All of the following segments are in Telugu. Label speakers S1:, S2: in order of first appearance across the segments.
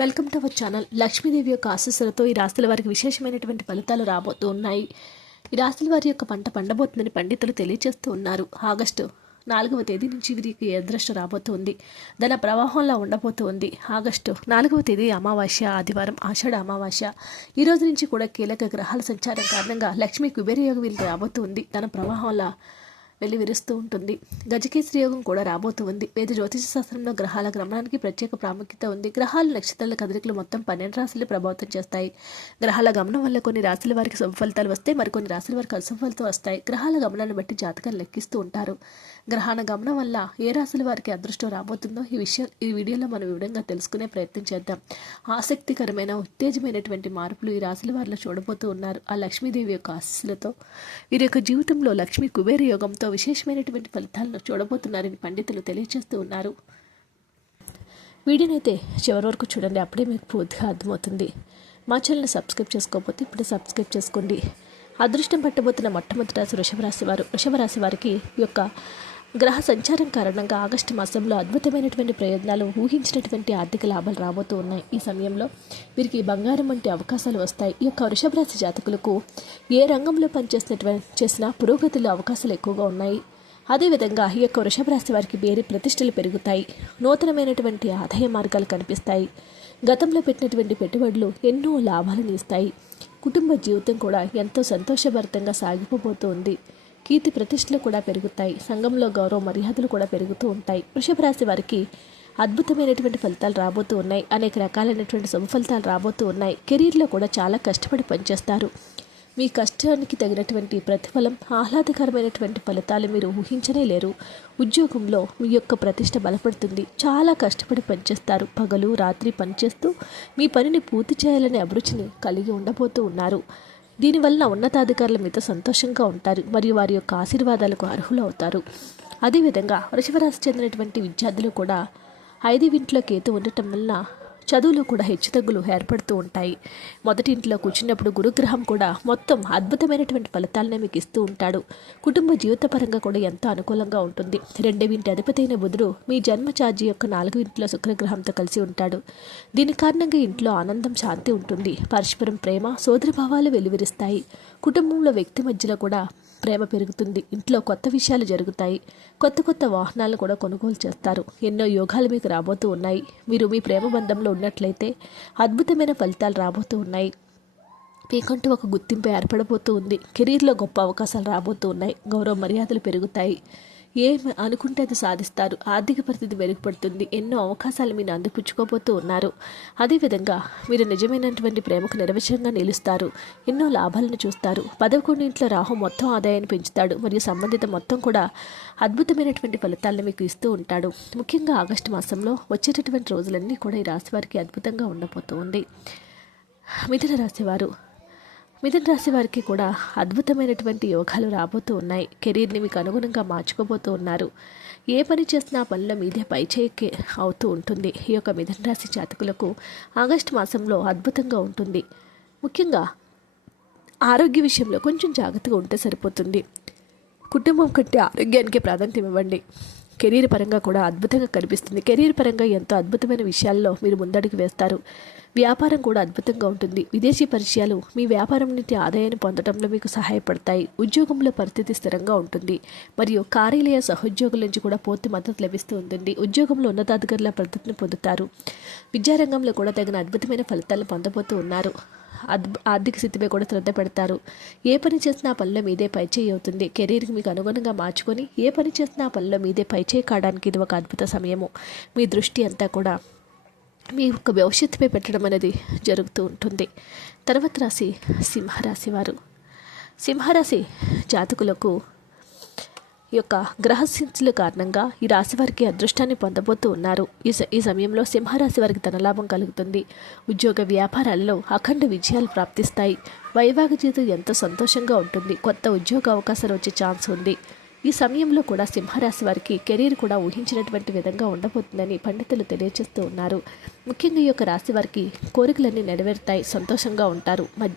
S1: Welcome to our channel. Lakshmidevi యొక్క ఆశస్సులతో ఈ రాశుల వారికి విశేషమైనటువంటి ఫలితాలు రాబోతూ ఉన్నాయి ఈ రాశుల వారి యొక్క పంట పండబోతుందని పండితులు తెలియజేస్తూ ఉన్నారు. ఆగస్టు నాలుగవ తేదీ నుంచి వీరికి అదృష్టం రాబోతుంది. ధన ప్రవాహంలో ఉండబోతుంది. ఆగస్టు నాలుగవ తేదీ అమావాస్య ఆదివారం ఆషాఢ అమావాస్య. ఈ రోజు నుంచి కూడా కీలక గ్రహాల సంచారం కారణంగా లక్ష్మీ కుబేరయోగ వీరికి రాబోతుంది. ధన ప్రవాహంలో వెళ్ళి విరుస్తూ ఉంటుంది. గజకేసరి యోగం కూడా రాబోతూ ఉంది. వేద జ్యోతిష శాస్త్రంలో గ్రహాల గమనానికి ప్రత్యేక ప్రాముఖ్యత ఉంది. గ్రహాలు నక్షత్రాల కదలికలు మొత్తం పన్నెండు రాశులు ప్రభావితం చేస్తాయి. గ్రహాల గమనం వల్ల కొన్ని రాశుల వారికి శుభ వస్తే వస్తాయి. మరికొన్ని రాశుల వారికి అశుభ వస్తాయి. గ్రహాల గమనాన్ని బట్టి జాతకాలు లెక్కిస్తూ ఉంటారు. గ్రహాల గమనం వల్ల ఏ రాశుల వారికి అదృష్టం రాబోతుందో ఈ విషయం ఈ వీడియోలో మనం వివరంగా తెలుసుకునే ప్రయత్నం చేద్దాం. ఆసక్తికరమైన ఉత్తేజమైనటువంటి మార్పులు ఈ రాశుల వారిలో చూడబోతూ ఉన్నారు. ఆ లక్ష్మీదేవి యొక్క ఆశీస్సులతో వీరి యొక్క జీవితంలో లక్ష్మీ కుబేర యోగంతో విశేషమైనటువంటి ఫలితాలను చూడబోతున్నారని పండితులు తెలియజేస్తూ ఉన్నారు. వీడియోని అయితే చివరి వరకు చూడండి అప్పుడే మీకు పూర్తిగా అర్థమవుతుంది. మా ఛానల్ని సబ్స్క్రైబ్ చేసుకోకపోతే ఇప్పుడే సబ్స్క్రైబ్ చేసుకోండి. అదృష్టం పట్టబోతున్న మొట్టమొదటి రాశి వృషభరాశి వారు. వృషభరాశి వారికి ఈ యొక్క గ్రహ సంచారం కారణంగా ఆగస్టు మాసంలో అద్భుతమైనటువంటి ప్రయోజనాలు ఊహించినటువంటి ఆర్థిక లాభాలు రాబోతూ ఉన్నాయి. ఈ సమయంలో వీరికి బంగారం వంటి అవకాశాలు వస్తాయి. ఈ యొక్క వృషభరాశి జాతకులకు ఏ రంగంలో పనిచేసినటువంటి చేసినా పురోగతిలో అవకాశాలు ఎక్కువగా ఉన్నాయి. అదేవిధంగా ఈ యొక్క వృషభరాశి వారికి వేరే ప్రతిష్టలు పెరుగుతాయి. నూతనమైనటువంటి ఆదాయ మార్గాలు కనిపిస్తాయి. గతంలో పెట్టినటువంటి పెట్టుబడులు ఎన్నో లాభాలను ఇస్తాయి. కుటుంబ జీవితం కూడా ఎంతో సంతోషభరితంగా సాగిపోబోతోంది. కీర్తి ప్రతిష్టలు కూడా పెరుగుతాయి. సంఘంలో గౌరవ మర్యాదలు కూడా పెరుగుతూ ఉంటాయి. వృషభ రాశి వారికి అద్భుతమైనటువంటి ఫలితాలు రాబోతూ ఉన్నాయి. అనేక రకాలైనటువంటి శుభ ఫలితాలు రాబోతూ ఉన్నాయి. కెరీర్లో కూడా చాలా కష్టపడి పనిచేస్తారు. మీ కష్టానికి తగినటువంటి ప్రతిఫలం ఆహ్లాదకరమైనటువంటి ఫలితాలు మీరు ఊహించనే లేరు. ఉద్యోగంలో మీ యొక్క ప్రతిష్ట బలపడుతుంది. చాలా కష్టపడి పనిచేస్తారు. పగలు రాత్రి పనిచేస్తూ మీ పనిని పూర్తి చేయాలనే అభిరుచిని కలిగి ఉండబోతూ ఉన్నారు. దీనివల్ల ఉన్నతాధికారుల మీద సంతోషంగా ఉంటారు మరియు వారి యొక్క ఆశీర్వాదాలకు అర్హులు అవుతారు అదేవిధంగా వృషభరాశి చెందినటువంటి విద్యార్థులు కూడా ఐదు వింట్లో కేతు ఉండటం వలన చదువులో కూడా హెచ్చుతగ్గులు ఏర్పడుతూ ఉంటాయి. మొదటి ఇంట్లో కూర్చున్నప్పుడు గురుగ్రహం కూడా మొత్తం అద్భుతమైనటువంటి ఫలితాలనే మీకు ఇస్తూ ఉంటాడు. కుటుంబ జీవితపరంగా కూడా ఎంతో అనుకూలంగా ఉంటుంది. రెండవ ఇంటి అధిపతైన బుధుడు మీ జన్మ ఛార్జీ యొక్క నాలుగు ఇంట్లో శుక్రగ్రహంతో కలిసి ఉంటాడు. దీని కారణంగా ఇంట్లో ఆనందం శాంతి ఉంటుంది. పరస్పరం ప్రేమ సోదరభావాలు వెలువరిస్తాయి. కుటుంబంలో వ్యక్తి మధ్యలో కూడా ప్రేమ పెరుగుతుంది. ఇంట్లో కొత్త విషయాలు జరుగుతాయి. కొత్త కొత్త వాహనాలను కూడా కొనుగోలు చేస్తారు. ఎన్నో యోగాలు మీకు రాబోతూ ఉన్నాయి. మీరు మీ ప్రేమ బంధంలో ఉన్నట్లయితే అద్భుతమైన ఫలితాలు రాబోతూ ఉన్నాయి. మీకంటూ ఒక గుర్తింపు ఏర్పడబోతూ ఉంది. కెరీర్లో గొప్ప అవకాశాలు రాబోతూ ఉన్నాయి. గౌరవ మర్యాదలు పెరుగుతాయి. ఏం అనుకుంటే అది సాధిస్తారు. ఆర్థిక పరిస్థితి మెరుగుపడుతుంది. ఎన్నో అవకాశాలు మీరు అందిపుచ్చుకోబోతూ ఉన్నారు. అదేవిధంగా మీరు నిజమైనటువంటి ప్రేమకు నిర్వచనంగా నిలుస్తారు. ఎన్నో లాభాలను చూస్తారు. పదకొండు ఇంట్లో రాహు మొత్తం ఆదాయాన్ని పెంచుతాడు. మరియు సంబంధిత మొత్తం కూడా అద్భుతమైనటువంటి ఫలితాలను మీకు ఇస్తూ ఉంటాడు. ముఖ్యంగా ఆగస్టు మాసంలో వచ్చేటటువంటి రోజులన్నీ కూడా ఈ రాశి వారికి అద్భుతంగా ఉండబోతూ ఉంది మిథున రాశివారు మిథున రాశి వారికి కూడా అద్భుతమైనటువంటి యోగాలు రాబోతూ ఉన్నాయి. కెరీర్ని మీకు అనుగుణంగా మార్చుకోబోతూ ఉన్నారు. ఏ పని చేసినా పనిలో మీదే పైచేయకే అవుతూ ఉంటుంది. ఈ యొక్క మిథున రాశి జాతకులకు ఆగస్టు మాసంలో అద్భుతంగా ఉంటుంది. ముఖ్యంగా ఆరోగ్య విషయంలో కొంచెం జాగ్రత్తగా ఉంటే సరిపోతుంది. కుటుంబం కంటే ఆరోగ్యానికి ప్రాధాన్యత ఇవ్వండి. కెరీర్ పరంగా కూడా అద్భుతంగా కనిపిస్తుంది. కెరీర్ పరంగా ఎంతో అద్భుతమైన విషయాల్లో మీరు ముందడుగు వేస్తారు. వ్యాపారం కూడా అద్భుతంగా ఉంటుంది. విదేశీ పరిచయాలు మీ వ్యాపారం నుండి ఆదాయాన్ని పొందడంలో మీకు సహాయపడతాయి. ఉద్యోగంలో పరిస్థితి స్థిరంగా ఉంటుంది. మరియు కార్యాలయ సహోద్యోగుల నుంచి కూడా పూర్తి మద్దతు లభిస్తూ ఉంటుంది. ఉద్యోగంలో ఉన్నతాధికారుల మద్దతును పొందుతారు. విద్యారంగంలో కూడా తగిన అద్భుతమైన ఫలితాలను పొందబోతూ ఉన్నారు. ఆర్థిక స్థితిపై కూడా శ్రద్ధ పెడతారు. ఏ పని చేసినా పనిలో మీదే పైచేయి అవుతుంది. కెరీర్కి మీకు అనుగుణంగా మార్చుకొని ఏ పని చేసినా పనిలో మీదే పైచేయి కావడానికి ఇది ఒక అద్భుత సమయము. మీ దృష్టి అంతా కూడా మీ యొక్క భవిష్యత్తుపై పెట్టడం అనేది జరుగుతూ ఉంటుంది. తర్వాత రాశి సింహరాశి వారు. సింహరాశి జాతకులకు యొక్క గ్రహస్థితుల కారణంగా ఈ రాశి వారికి అదృష్టాన్ని పొందబోతూ ఉన్నారు. ఈ స- ఈ సమయంలో సింహరాశి వారికి ధనలాభం కలుగుతుంది. ఉద్యోగ వ్యాపారాల్లో అఖండ విజయాలు ప్రాప్తిస్తాయి. వైవాహిక జీవితం ఎంతో సంతోషంగా ఉంటుంది. కొత్త ఉద్యోగ అవకాశాలు వచ్చే ఛాన్స్ ఉంది. ఈ సమయంలో కూడా సింహరాశి వారికి కెరీర్ కూడా ఊహించినటువంటి విధంగా ఉండబోతుందని పండితులు తెలియజేస్తూ ఉన్నారు. ముఖ్యంగా ఈ యొక్క రాశి వారికి కోరికలన్నీ నెరవేరుతాయి. సంతోషంగా ఉంటారు. మధ్య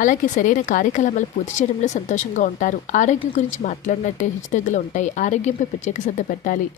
S1: అలాగే సరైన కార్యకలాపాలు పూర్తి చేయడంలో సంతోషంగా ఉంటారు. ఆరోగ్యం గురించి మాట్లాడినట్టే హెచ్చుతగ్గులు ఉంటాయి. ఆరోగ్యంపై ప్రత్యేక శ్రద్ధ పెట్టాలి.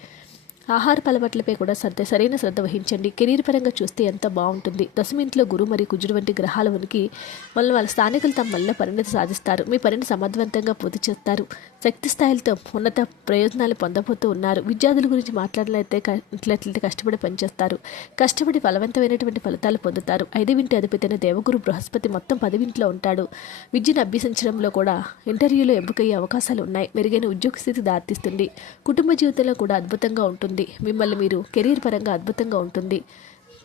S1: ఆహార అలవాట్లపై కూడా శ్రద్ధ సరైన శ్రద్ధ వహించండి. కెరీర్ పరంగా చూస్తే ఎంత బాగుంటుంది? దశమి ఇంట్లో గురు మరియు కుజుడు వంటి గ్రహాల ఉనికి వల్ల వాళ్ళ స్థానికులు తమ వల్ల పరిణతి సాధిస్తారు. మీ పనిని సమర్థవంతంగా పూర్తి చేస్తారు. శక్తి స్థాయిలతో ఉన్నత ప్రయోజనాలు పొందబోతూ ఉన్నారు. విద్యార్థుల గురించి మాట్లాడలేతే ఇట్లయితే కష్టపడి పనిచేస్తారు. కష్టపడి బలవంతమైనటువంటి ఫలితాలు పొందుతారు. ఐదు వింటి అధిపతైన దేవగురు బృహస్పతి మొత్తం పదివింట్లో ఉంటాడు. విద్యను అభ్యసించడంలో కూడా ఇంటర్వ్యూలో ఎంపికయ్యే అవకాశాలు ఉన్నాయి. మెరుగైన ఉద్యోగ స్థితి దారితీస్తుంది. కుటుంబ జీవితంలో కూడా అద్భుతంగా ఉంటుంది. మిమ్మల్ని మీరు కెరీర్ పరంగా అద్భుతంగా ఉంటుంది.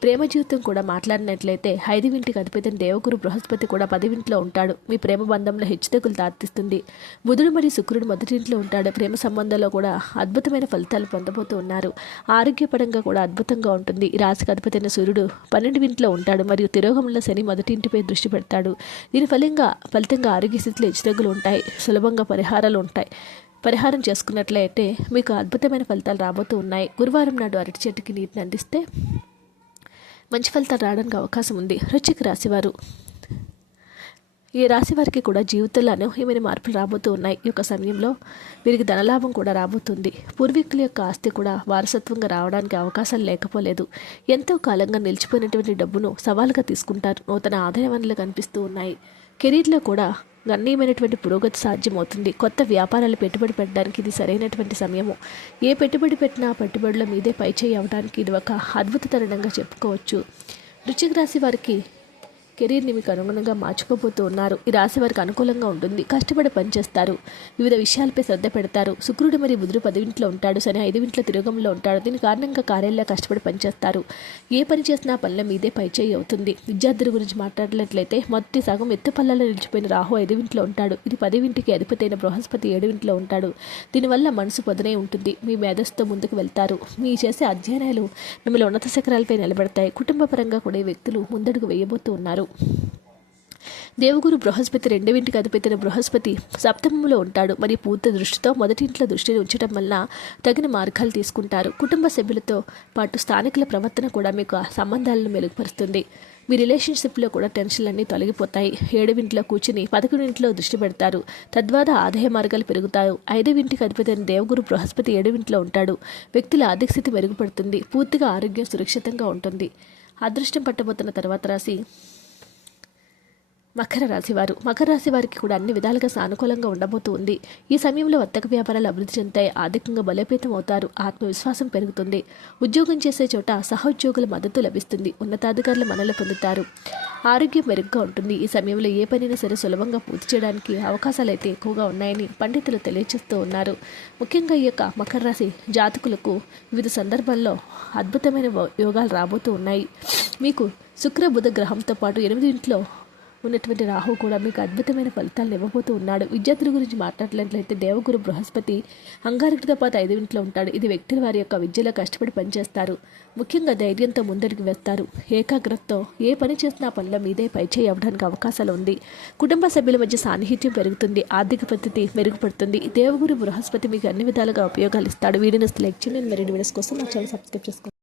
S1: ప్రేమ జీవితం కూడా మాట్లాడినట్లయితే ఐదువింటికి అధిపతి దేవగురు బృహస్పతి కూడా పదివింట్లో ఉంటాడు. మీ ప్రేమ బంధంలో హెచ్చుతగ్గులు దారితీస్తుంది బుధుడు మరియు శుక్రుడు మొదటింట్లో ఉంటాడు. ప్రేమ సంబంధంలో కూడా అద్భుతమైన ఫలితాలు పొందబోతూ ఉన్నారు. ఆరోగ్యపరంగా కూడా అద్భుతంగా ఉంటుంది. రాశికి అధిపతైన సూర్యుడు పన్నెండు వింట్లో ఉంటాడు మరియు తిరోగంలో శని మొదటి ఇంటిపై దృష్టి పెడతాడు. దీని ఫలంగా ఫలితంగా ఆరోగ్య స్థితిలో హెచ్చుతగ్గులు ఉంటాయి. సులభంగా పరిహారాలు ఉంటాయి. పరిహారం చేసుకున్నట్లయితే మీకు అద్భుతమైన ఫలితాలు రాబోతూ ఉన్నాయి. గురువారం నాడు అరటి చెట్టుకి నీటిని అందిస్తే మంచి ఫలితాలు రావడానికి అవకాశం ఉంది. రుచికి రాశివారు. ఈ రాశి వారికి కూడా జీవితంలో అనూహ్యమైన మార్పులు రాబోతూ ఉన్నాయి. ఈ యొక్క సమయంలో వీరికి ధనలాభం కూడా రాబోతుంది. పూర్వీకుల యొక్క ఆస్తి కూడా వారసత్వంగా రావడానికి అవకాశాలు లేకపోలేదు. ఎంతో కాలంగా నిలిచిపోయినటువంటి డబ్బును సవాలుగా తీసుకుంటారు. నూతన ఆదాయ వనరులు కనిపిస్తూ ఉన్నాయి. కెరీర్లో కూడా గణనీయమైనటువంటి పురోగతి సాధ్యమవుతుంది. కొత్త వ్యాపారాలు పెట్టుబడి పెట్టడానికి ఇది సరైనటువంటి సమయము. ఏ పెట్టుబడి పెట్టినా పెట్టుబడుల మీదే పైచేయి అవడానికి ఇది ఒక అద్భుత తరుణంగా చెప్పుకోవచ్చు. వృశ్చిక రాశి వారికి కెరీర్ని మీకు అనుగుణంగా మార్చుకోబోతూ ఉన్నారు. ఈ రాశి వారికి అనుకూలంగా ఉంటుంది. కష్టపడి పనిచేస్తారు. వివిధ విషయాలపై శ్రద్ధ పెడతారు. శుక్రుడు మరియు బుధుడు పదివింట్లో ఉంటాడు. శని ఐదువింట్ల తిరోగంలో ఉంటాడు. దీని కారణంగా కార్యాలయ కష్టపడి పనిచేస్తారు. ఏ పని చేసినా పనుల మీదే పైచేయి అవుతుంది. విద్యార్థుల గురించి మాట్లాడినట్లయితే మొదటి సగం ఎత్తు పల్లలో నిలిచిపోయిన రాహు ఐదువింట్లో ఉంటాడు. ఇది పదివింటికి అధిపతి అయిన బృహస్పతి ఏడువింట్లో ఉంటాడు. దీనివల్ల మనసు పొదనై ఉంటుంది. మీ మేధస్సుతో ముందుకు వెళ్తారు. మీ చేసే అధ్యయనాలు మిమ్మల్ని ఉన్నత శిఖరాలపై నిలబెడతాయి. కుటుంబ పరంగా కూడా ఈ వ్యక్తులు ముందడుగు వేయబోతూ ఉన్నారు. దేవగురు బృహస్పతి రెండవింటికి అధిపతిన బృహస్పతి సప్తమంలో ఉంటాడు. మరి పూర్తి దృష్టితో మొదటి ఇంట్లో దృష్టిని ఉంచడం వల్ల తగిన మార్గాలు తీసుకుంటారు. కుటుంబ సభ్యులతో పాటు స్థానికుల ప్రవర్తన కూడా మీకు ఆ సంబంధాలను మెరుగుపరుస్తుంది. మీ రిలేషన్షిప్లో కూడా టెన్షన్లన్నీ తొలగిపోతాయి. ఏడవింట్లో కూర్చుని పదకొండింట్లో దృష్టి పెడతారు. తద్వారా ఆదాయ మార్గాలు పెరుగుతాయి. ఐదవింటికి అధిపతి అయిన దేవగురు బృహస్పతి ఏడవింట్లో ఉంటాడు. వ్యక్తుల ఆర్థిక స్థితి మెరుగుపడుతుంది. పూర్తిగా ఆరోగ్యం సురక్షితంగా ఉంటుంది. అదృష్టం పట్టబోతున్న తర్వాత రాసి మకర రాశి వారు. మకర రాశి వారికి కూడా అన్ని విధాలుగా సానుకూలంగా ఉండబోతూ ఉంది. ఈ సమయంలో వర్తక వ్యాపారాలు అభివృద్ధి చెందుతాయి ఆర్థికంగా బలోపేతం అవుతారు. ఆత్మవిశ్వాసం పెరుగుతుంది. ఉద్యోగం చేసే చోట సహోద్యోగుల మద్దతు లభిస్తుంది. ఉన్నతాధికారుల మనలు పొందుతారు. ఆరోగ్యం మెరుగ్గా ఉంటుంది. ఈ సమయంలో ఏ పనైనా సరే సులభంగా పూర్తి చేయడానికి అవకాశాలు అయితే ఎక్కువగా ఉన్నాయని పండితులు తెలియజేస్తూ ఉన్నారు. ముఖ్యంగా ఈ యొక్క మకర రాశి జాతకులకు వివిధ సందర్భాల్లో అద్భుతమైన యోగాలు రాబోతూ ఉన్నాయి. మీకు శుక్ర బుధ గ్రహంతో పాటు ఎనిమిది ఇంట్లో ఉన్నటువంటి రాహు కూడా మీకు అద్భుతమైన ఫలితాలను ఇవ్వబోతూ ఉన్నాడు. విద్యార్థుల గురించి మాట్లాడినట్లయితే దేవగురు బృహస్పతి అంగారకుడితో పాటు ఐదు ఇంట్లో ఉంటాడు. ఇది వ్యక్తుల వారి యొక్క విద్యలో కష్టపడి పనిచేస్తారు. ముఖ్యంగా ధైర్యంతో ముందరికి వేస్తారు. ఏకాగ్రతతో ఏ పని చేసినా పనుల మీదే పైచేయి అవ్వడానికి అవకాశాలు ఉంది. కుటుంబ సభ్యుల మధ్య సాన్నిహిత్యం పెరుగుతుంది. ఆర్థిక పద్ధతి మెరుగుపడుతుంది. దేవగురు బృహస్పతి మీకు అన్ని విధాలుగా ఉపయోగాలు ఇస్తాడు. వీడియోస్ లైక్ చేయండి. మరిన్ని వీడియోస్ కోసం మా ఛానల్ సబ్స్క్రైబ్ చేసుకోండి.